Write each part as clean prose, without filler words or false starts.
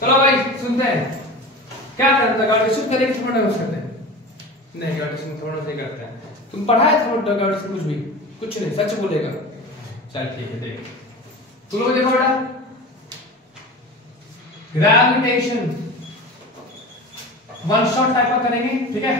चलो भाई सुनते हैं क्या करता है ग्रेविटेशन करेंगे थर्मोडायनामिक्स करते हैं नहीं ग्रेविटेशन थर्मोडायनामिक्स नहीं करते हैं तुम पढ़ा है थर्मोडायनामिक्स कुछ भी कुछ नहीं सच बोलेगा चल ठीक है देख तुम लोग देखो बेटा ग्रेविटेशन वन शॉट टाइप का करेंगे ठीक है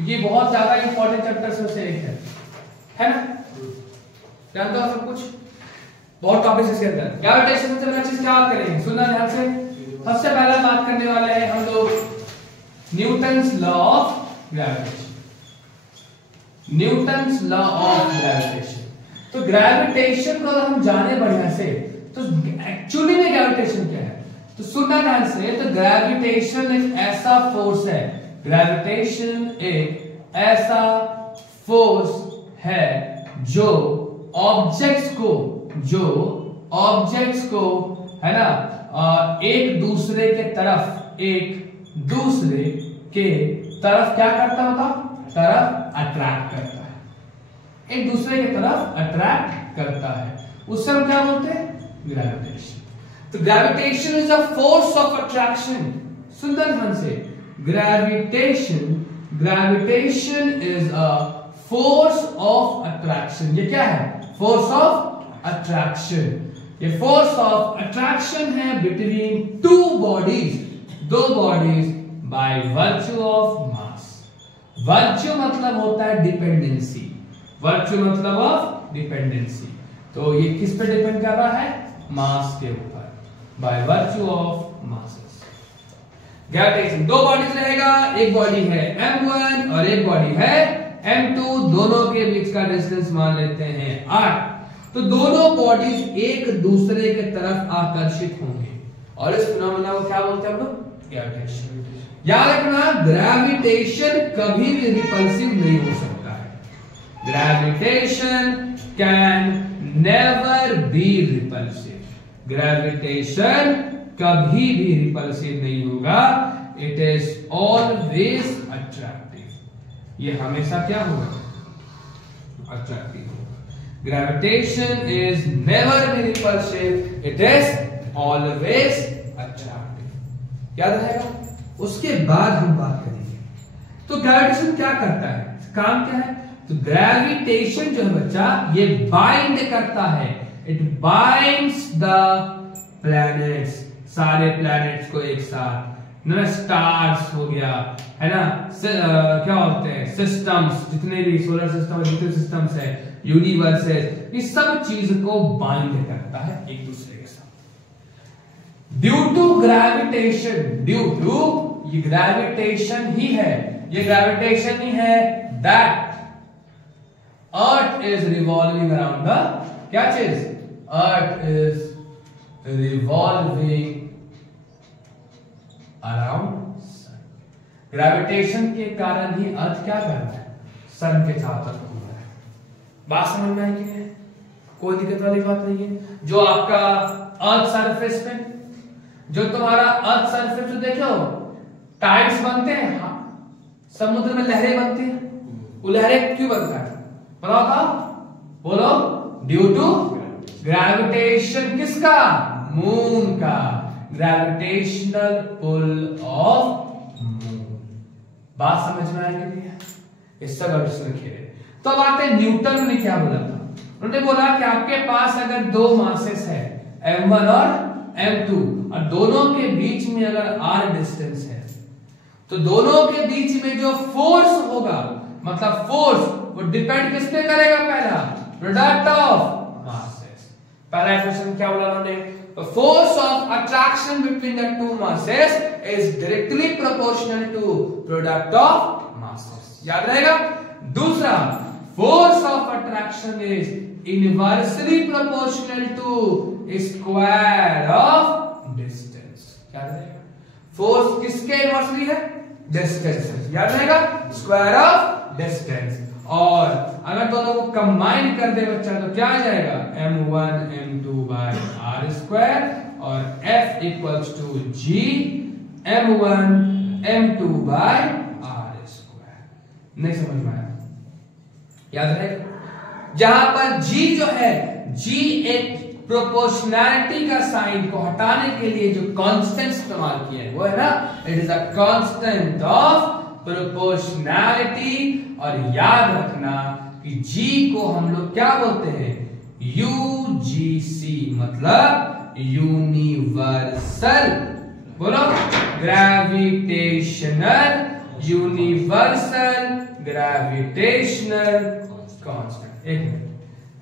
ये बहुत ज्यादा इंपॉर्टेंट चैप्टर्स में से एक है ना जानते हो सब कुछ बहुत टॉपिक्स इसके अंदर ग्रेविटेशन से पहले चीज क्या बात करेंगे सुनना ध्यान से सबसे पहले बात करने वाले हैं हम लोग Newton's law of gravitation Newton's law of gravitation तो ग्रेविटेशन को अगर हम जाने बढ़िया से तो एक्चुअली में ग्रेविटेशन क्या है तो सुनना ध्यान से तो ग्रेविटेशन एक ऐसा फोर्स है ग्रेविटेशन एक ऐसा फोर्स है जो ऑब्जेक्ट्स को है ना एक दूसरे के तरफ क्या करता होता तरफ अट्रैक्ट करता है एक दूसरे के तरफ अट्रैक्ट करता है उससे हम क्या बोलते हैं ग्रेविटेशन तो gravitation is a force of attraction सुंदर ढंग से gravitation is a force of attraction ये क्या है फोर्स ऑफ अट्रैक्शन ये फोर्स ऑफ अट्रैक्शन है बिटवीन दो bodies by virtue of mass virtue मतलब होता है डिपेंडेंसी वर्च्यू मतलब ऑफ डिपेंडेंसी तो ये किस पे डिपेंड कर रहा है मास के ऊपर by virtue of masses gravitation दो बॉडीज रहेगा एक बॉडी है m1 और एक बॉडी है m2 दोनों के बीच का डिस्टेंस मान लेते हैं r तो दोनों बॉडीज एक दूसरे के तरफ आकर्षित होंगे और इस फिनोमेना को क्या बोलते हैं हम लोग ग्रेविटेशन याद रखना ग्रेविटेशन कभी भी रिपल्सिव नहीं हो सकता है gravitation can never be repulsive gravitation कभी भी रिपल्सिव नहीं होगा इट इज ऑलवेज अट्रैक्टिव ये हमेशा क्या होगा अट्रैक्टिव होगा gravitation is never be repulsive it is always attractive याद रहेगा उसके बाद हम बात करेंगे तो ग्रेविटेशन क्या करता है काम क्या है तो ग्रेविटेशन जो है बच्चा ये बाइंड करता है इट बाइंड्स द प्लैनेट्स सारे प्लैनेट्स को एक साथ ना स्टार्स हो गया है ना क्या होते हैं सिस्टम्स जितने भी सोलर सिस्टम जितने सिस्टम्स है यूनिवर्स है इस सब चीज को बाइंड करता है एक दूसरे के साथ ड्यू टू ये ग्रेविटेशन ही है ये ग्रेविटेशन ही है that earth is revolving around the क्या चीज earth is revolving around sun gravitation के कारण ही अर्थ क्या कर रहा है सन के साथ घूम रहा है बात समझ में आई कि नहीं कोई दिक्कत वाली बात नहीं है जो आपका अर्थ सरफेस पे जो तुम्हारा अर्थ सरफेस पे देखो टाइड्स बनते हैं हाँ समुद्र में लहरें बनती हैं वो लहरें क्यों बनता है बताओ बोलो ड्यू टू ग्रेविटेशन किसका मून का ग्रेविटेशनल पुल ऑफ मून बात समझ में आई कि नहीं है इस सब लिखे तो अब आते हैं न्यूटन ने क्या बोला था उन्होंने बोला कि आपके पास अगर दो मासेस है m1 और m2 और दोनों के बीच में अगर r डिस्टेंस है तो दोनों के बीच में जो फोर्स होगा मतलब फोर्स वो डिपेंड किस पे करेगा पहला प्रोडक्ट ऑफ मासेस पहला क्वेश्चन क्या बोला उन्होंने force of attraction between the two masses is directly proportional to product of masses याद रहेगा दूसरा force of attraction is inversely proportional to square of distance याद रहेगा फोर्स किसके इनवर्सली है डिस्टेंस याद रहेगा स्क्वायर ऑफ डिस्टेंस और अगर दोनों को कंबाइन कर दे बच्चा तो क्या आ जाएगा m1 m2 by r square और F equals to g m1 m2 by r square नहीं समझ में आया याद रहेगा जहां पर g जो है g एक प्रोपोर्शनैलिटी का साइन को हटाने के लिए जो कांस्टेंट इस्तेमाल किया है वो है ना, it is a constant of proportionality. और याद रखना कि जी को हम लोग क्या बोलते हैं, यूजीसी, मतलब यूनिवर्सल, बोलो, ग्रेविटेशनल, यूनिवर्सल ग्रेविटेशनल कांस्टेंट। एक मिनट,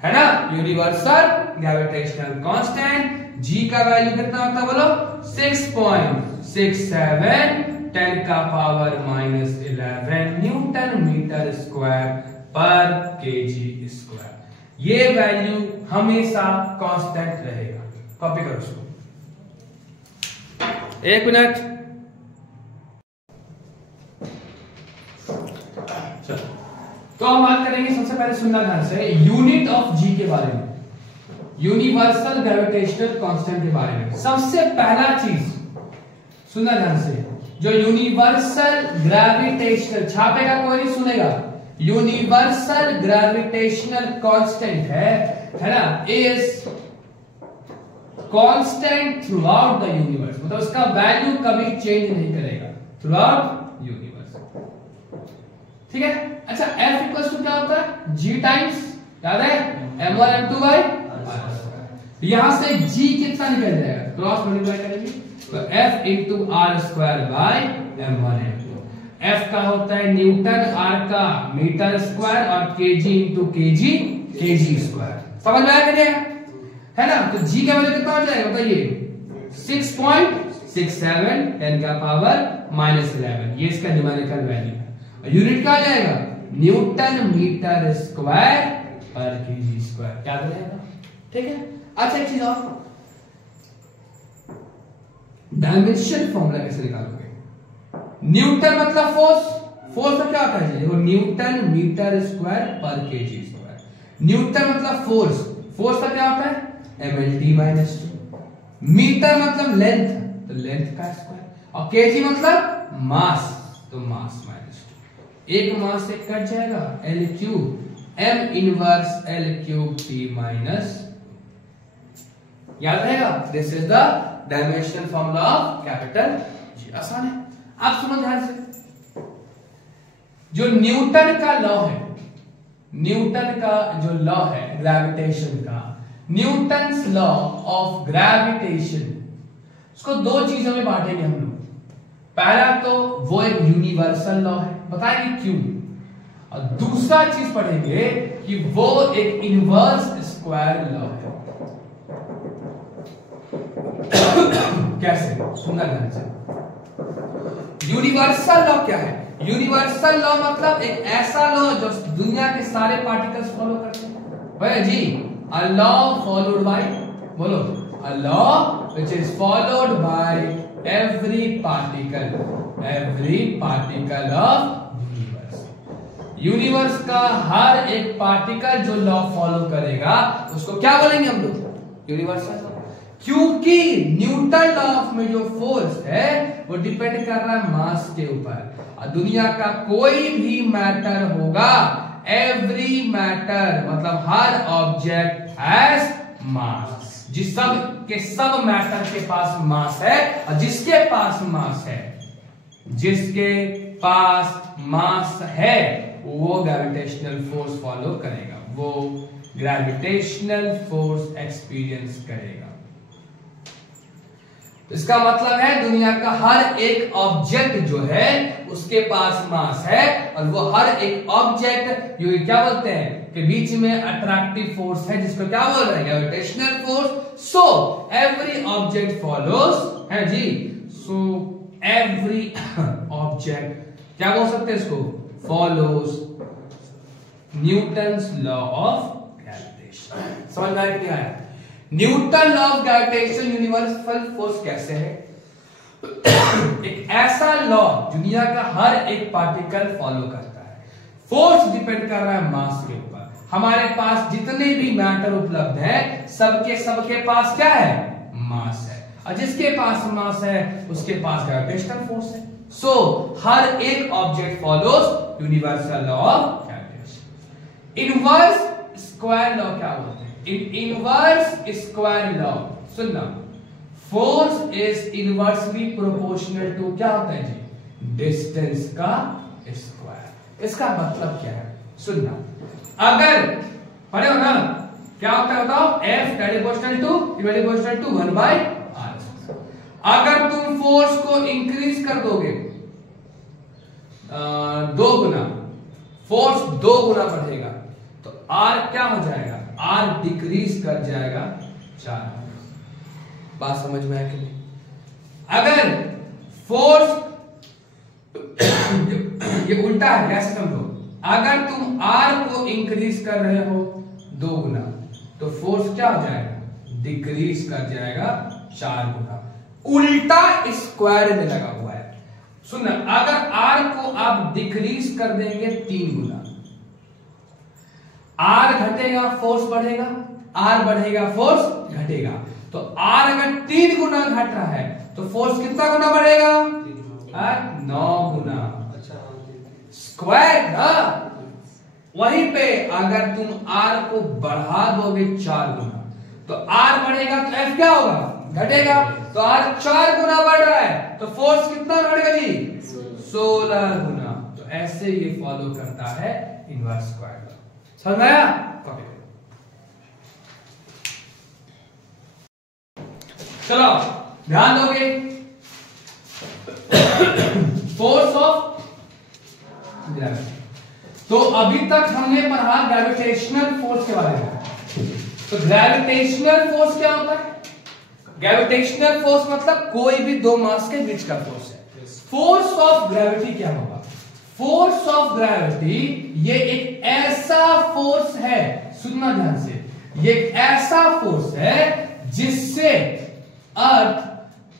है ना, यूनिवर्सल ग्रेविटेशनल कांस्टेंट। जी का वैल्यू कितना होता है बोलो, 6.67 10 का पावर -11 न्यूटन मीटर स्क्वायर पर केजी स्क्वायर। ये वैल्यू हमेशा कांस्टेंट रहेगा। कॉपी करो उसको, एक मिनट। चलो, तो हम बात करेंगे सबसे पहले, सुनना ध्यान से, यूनिट ऑफ जी के बारे में, यूनिवर्सल ग्रेविटेशनल कांस्टेंट के बारे में। सबसे पहला चीज सुनना ध्यान से, जो यूनिवर्सल ग्रेविटेशनल, छापेगा कोई नहीं सुनेगा, यूनिवर्सल ग्रेविटेशनल कांस्टेंट है ना, is constant through out the universe, मतलब उसका वैल्यू कभी चेंज नहीं करेगा थ्रू आउट यूनिवर्स। ठीक है, अच्छा, F इक्वल टू क्या होता है, G टाइम्स, याद है, m1 m2 बाई r। यहां से G कितना निकल जाएगा, क्रॉस मल्टीप्लाई करेंगे तो F into R square by m1 m2। F का होता है न्यूटन, R का मीटर स्क्वायर और kg इंटू kg स्क्वायर। समझ में आया क्या है ना। तो G का वैल्यू कितना हो जाएगा बताइए, 6.67 10 का पावर -11, ये इसका न्यूमेरिकल वैल्यू है। यूनिट क्या आ जाएगा, न्यूटन मीटर स्क्वायर पर केजी स्क्वायर, क्या रहेगा। ठीक है, अच्छा एक चीज और, डायमेंशन फॉर्मूला कैसे निकालोगे। न्यूटन मतलब फोर्स, फोर्स का क्या होता है, देखो, न्यूटन मीटर स्क्वायर पर केजी स्क्वायर। न्यूटन मतलब फोर्स, फोर्स का क्या होता है, mlt -2। मीटर मतलब लेंथ, तो लेंथ का स्क्वायर, और केजी मतलब मास, तो मास -2। एक मास से कट जाएगा, L cube m inverse L cube t minus, याद रहेगा, this is the dimensional formula of capital G. आसान है, आप सुनो ध्यान से। जो न्यूटन का लॉ है, न्यूटन का जो लॉ है ग्रेविटेशन का, न्यूटन्स लॉ ऑफ ग्रेविटेशन, उसको दो चीजों में बांटेंगे हम लोग। पहला तो वो एक यूनिवर्सल लॉ है, बताएंगे क्यों, और दूसरा चीज पढ़ेंगे कि वो एक इनवर्स स्क्वायर लॉ है। कैसे, सुनना ध्यान से। यूनिवर्सल लॉ क्या है, यूनिवर्सल लॉ मतलब एक ऐसा लॉ जो दुनिया के सारे पार्टिकल्स फॉलो करते हैं। भाई जी, अ लॉ फॉलोड बाय, बोलो, a law which is followed by every particle of universe का हर एक पार्टिकल जो लॉ फॉलो करेगा उसको क्या बोलेंगे हम लोग, यूनिवर्सल लॉ। क्योंकि न्यूटन लॉ में जो फोर्स है वो डिपेंड कर रहा है मास के ऊपर, और दुनिया का कोई भी मैटर होगा, एवरी मैटर मतलब हर ऑब्जेक्ट हैज मास, जिस सब के सब मैटर के पास मास है, और जिसके पास मास है वो ग्रेविटेशनल फोर्स फॉलो करेगा, वो ग्रेविटेशनल फोर्स एक्सपीरियंस करेगा। इसका मतलब है दुनिया का हर एक ऑब्जेक्ट जो है उसके पास मास है, और वो हर एक ऑब्जेक्ट जो क्या बोलते हैं के बीच में अट्रैक्टिव फोर्स है, जिसको क्या बोल रहे हैं, gravitational force. So every object follows, है जी, सो एवरी ऑब्जेक्ट क्या बोल सकते हैं इसको, follows Newton's law of gravitation. समझ में आया क्या है, Newton law of gravitation universal force कैसे है, एक ऐसा लॉ दुनिया का हर एक पार्टिकल फॉलो करता है, फोर्स डिपेंड कर रहा है मास के ऊपर। हमारे पास जितने भी मैटर उपलब्ध है सबके पास क्या है, मास है, और जिसके पास मास है उसके पास ग्रेविटेशनल फोर्स है। सो हर एक object follows universal law of gravitation. Inverse square law क्या बोलते हैं, इन इनवर्स स्क्वायर लॉ सुनना, force is inversely proportional to क्या होता है जी, डिस्टेंस का स्क्वायर। इसका मतलब क्या है सुनना, अगर पढ़े हो ना क्या होता है बताओ, F that is proportional to 1 by r। अगर तुम फोर्स को इंक्रीज कर दोगे 2 गुना, फोर्स 2 गुना बढ़ेगा तो R क्या हो जाएगा, R डिक्रीज कर जाएगा 4। बात समझ में आया कि नहीं? अगर फोर्स ये उल्टा है, कैसे समझो, अगर तुम R को इंक्रीज कर रहे हो 2 गुना तो फोर्स क्या हो जाएगा, डिक्रीज कर जाएगा 4 गुना। उल्टा स्क्वायर में लगा हुआ है। सुनना, अगर R को आप डिक्रीज कर देंगे 3 गुना, R घटेगा फोर्स बढ़ेगा, R बढ़ेगा फोर्स घटेगा। तो R अगर 3 गुना घट रहा है तो फोर्स कितना गुना बढ़ेगा, 9 गुना। स्क्वायर ना, वहीं पे अगर तुम R को बढ़ा दोगे 4 गुना तो R बढ़ेगा तो F क्या होगा, घटेगा। तो R 4 गुना बढ़ रहा है तो फोर्स कितना बढ़ेगा जी, 16 गुना। तो ऐसे ये फॉलो करता है इनवर्स स्क्वायर लॉ। समझ में आया? चलो ध्यान दोगे, फोर्स ऑफ ग्रेविटी। तो अभी तक हमने पढ़ा ग्रेविटेशनल फोर्स के बारे में। तो ग्रेविटेशनल फोर्स क्या होता है, ग्रेविटेशनल फोर्स मतलब कोई भी 2 मास के बीच का फोर्स है। फोर्स ऑफ ग्रेविटी क्या होगा, फोर्स ऑफ ग्रेविटी ये एक ऐसा फोर्स है, सुनना ध्यान से, ये एक ऐसा फोर्स है जिससे अर्थ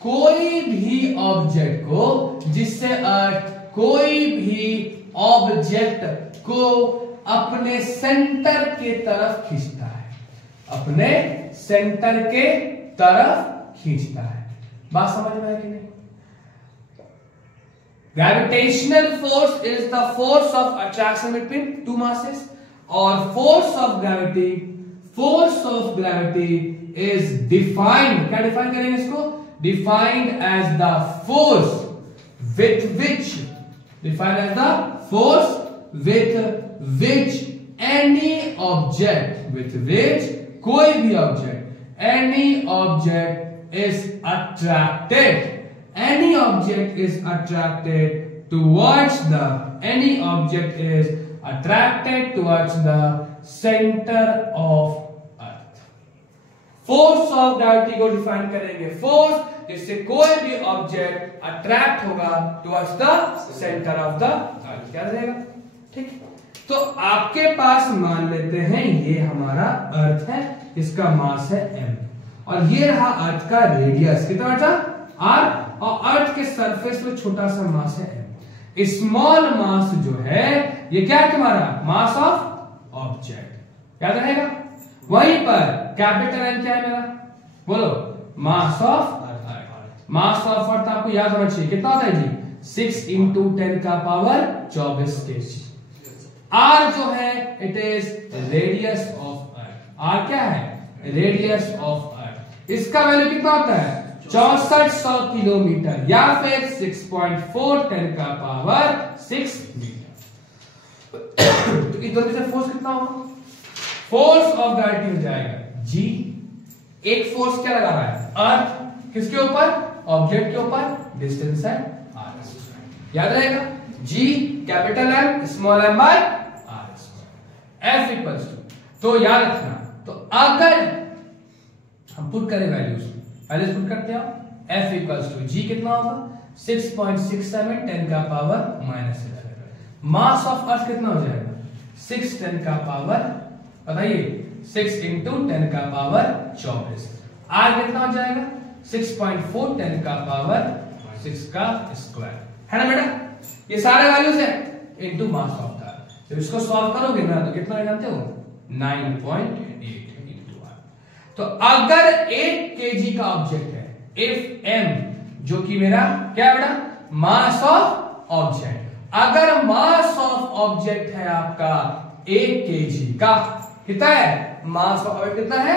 कोई भी ऑब्जेक्ट को, जिससे अर्थ कोई भी ऑब्जेक्ट को अपने सेंटर के तरफ खींचता है, अपने सेंटर के तरफ खींचता है। बात समझ में आया कि नहीं? Gravitational force is the force of attraction between 2 masses, और force of gravity is defined, क्या डिफाइन करेंगे इसको, defined as the force with which any object, with which कोई भी object, any object is attracted, any object is attracted towards the center of earth। Force of gravity को define करेंगे, force जिससे कोई भी ऑब्जेक्ट अट्रैक्ट होगा towards the centre of the earth. क्या रहेगा, ठीक। तो आपके पास मान लेते हैं ये हमारा अर्थ है, इसका मास है m, और ये रहा अर्थ का रेडियस, कितना था r, और अर्थ के सरफेस में छोटा सा मास है m। स्मॉल मास जो है ये क्या है तुम्हारा, मास ऑफ ऑब्जेक्ट, याद रहेगा। वहीं पर कैपिटल एम क्या है मेरा, बोलो, mass of earth. Mass of earth आपको याद होना चाहिए, कितना होता है जी, 6 × 10⁻24 kg। आर जो है it is radius of earth, R क्या है, रेडियस ऑफ अर्थ। इसका वैल्यू कितना होता है, 6400 किलोमीटर, या फिर 6.4 10⁻6 मीटर। तो इधर से फोर्स कितना होगा, फोर्स ऑफ ग्रेविटी हो जाएगा जी। एक फोर्स क्या लगा रहा है, अर्थ किसके ऊपर, ऑब्जेक्ट के ऊपर, डिस्टेंस है r। याद रहेगा, G capital M small M by r। F equals to, तो याद रखना, तो अगर हम पुट करें वैल्यूज, पहले पुट करते हैं, एफ इक्वल्स टू जी कितना होगा, 6.67 10⁻11। मास ऑफ अर्थ कितना हो जाएगा, 6 10⁻, बताइए, 6 × 10⁻24। आर कितना हो जाएगा, 6.4 10⁻6 का स्क्वायर, है ना बेटा। ये सारे वैल्यूज है into mass of the earth. जब इसको सॉल्व करोगे ना तो कितना जानते हो, 9.8 × r। तो अगर 8 kg का ऑब्जेक्ट है, इफ m जो कि मेरा क्या है बेटा, मास ऑफ ऑब्जेक्ट, अगर मास ऑफ ऑब्जेक्ट है आपका 1 kg का, कितना है, मास ऑफ ऑब्जेक्ट कितना है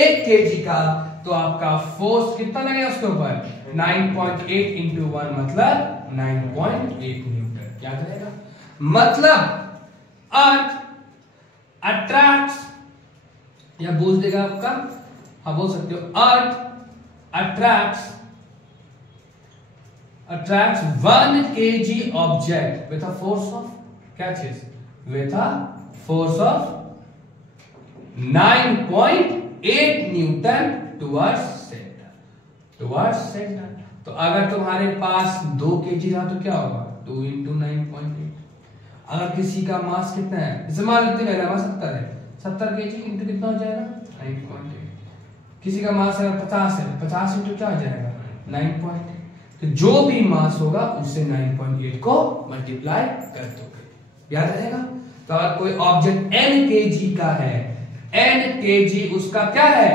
1 kg का, तो आपका फोर्स कितना लगेगा उसके ऊपर 9.8 इंटू 1 मतलब 9.8 न्यूटन। क्या करेगा, मतलब अर्थ अट्रैक्ट्स, या बोल देगा आपका, हाँ बोल सकते हो, अर्थ attracts 1 kg object with a force of, क्या चीज, with a force of 9.8 Newton towards center। तो अगर तुम्हारे पास 2 kg रहा तो क्या होगा 2 इंटू 9.8। अगर किसी का मास कितना है, जैसे मान लेते हैं मेरा मास 70 है, 70 kg इंटू कितना हो जाएगा 9.8। किसी का मास अगर 50 है, 50 इंटू क्या हो जाएगा 9.8। तो जो भी मास होगा उससे 9.8 को मल्टीप्लाई कर दोगे, याद रहेगा। तो अगर कोई ऑब्जेक्ट n kg का है, n kg उसका क्या है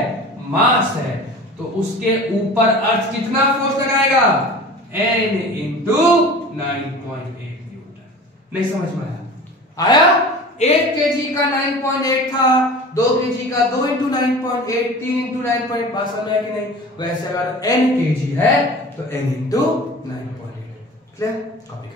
मास है, तो उसके ऊपर अर्थ कितना फोर्स लगाएगा n इंटू 9.8 न्यूटन। नहीं समझ में आया? 1 kg का 9.8 था, 2 kg का 2 इंटू 9.8, 3 इंटू 9.8, बात समझ में कि नहीं। वैसे अगर n kg है तो n इंटू 9.8। क्लियर? कॉपी